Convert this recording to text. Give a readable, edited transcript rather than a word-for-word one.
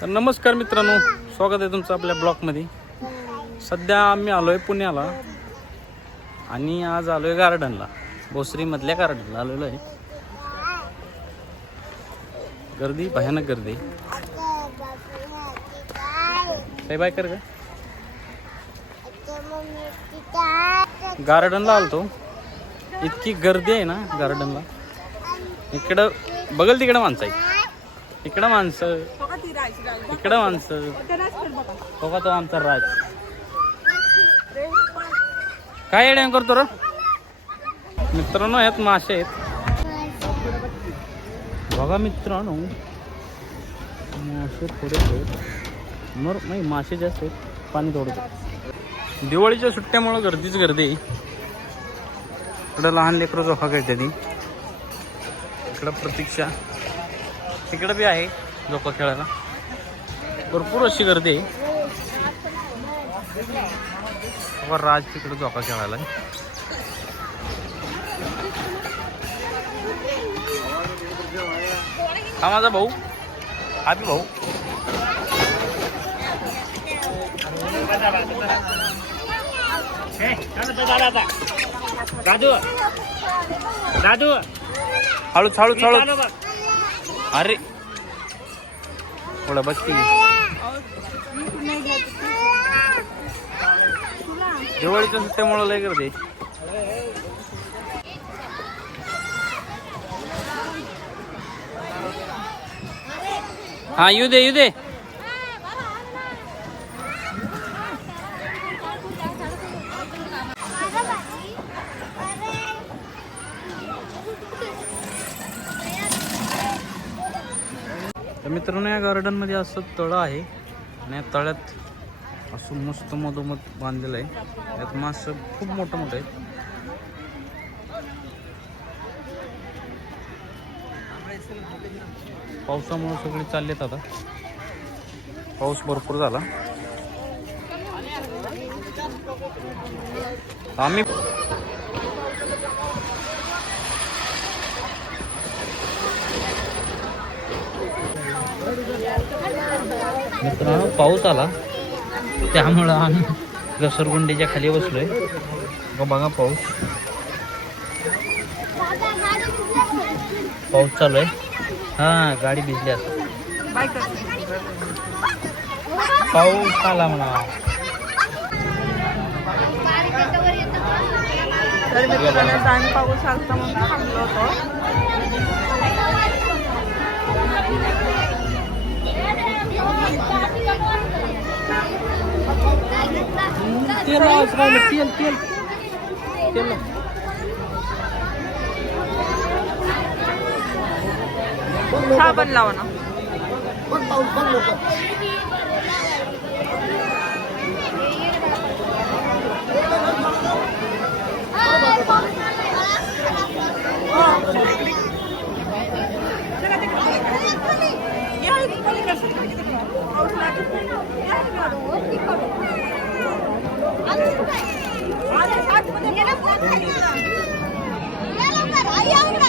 तर नमस्कार मित्रांनो, स्वागत आहे तुमचं आपल्या ब्लॉगमध्ये। सध्या आम्ही आलो आहे पुण्याला आणि आज आलो आहे गार्डनला, भोसरीमधल्या गार्डनला आलेलो आहे। गर्दी, भयानक गर्दी। बाय बाय कर ग। गार्डनला आलतो, इतकी गर्दी आहे ना गार्डनला। इकडं बघल तिकडं माणसं आहे, इकडं माणसं, इकडं माणसं। बघा तो आमचा राज काय एड्या करतो र मित्रांनो। यात मासे आहेत बघा मित्रांनो, मासे थोडे मर नाही, मासे जास्त आहेत, पाणी थोडं। दिवाळीच्या सुट्ट्यामुळं गर्दीच गर्दी आहे। इकडं लहान लेकरं झोपा खेळते ती, इकडं प्रतीक्षा, तिकडं बी आहे झोपा खेळायला। भरपूर अशी गर्दी आहे। राज तिकडे झोपा खेळायला। हा माझा भाऊ, हा बी भाऊ। दादू दादू हळूच हळूच हळूच। अरे थोडं बघ की, दिवाळीच्या सुट्ट्यामुळे लय गर्दी। हा येऊ दे येऊ दे। तर मित्रांनो, या गार्डन मध्ये असं तळं आहे आणि या तळ्यात असं मस्त मधोमध बांधलेलं आहे। यात मासे खूप मोठं मोठं आहेत। पावसामुळे सगळे चाललेत आता, पाऊस भरपूर झाला। आम्ही मित्रांनो पाऊस आला त्यामुळं आम्ही घसरगुंडीच्या खाली बसलोय। बघा पाऊस, पाऊस चालू आहे। हा गाडी भिजली असं, पाऊस आला म्हणा। पाऊस आलता म्हणून थांबलो होतो। तेल तेल तेल तेल साबण लावा ना। आई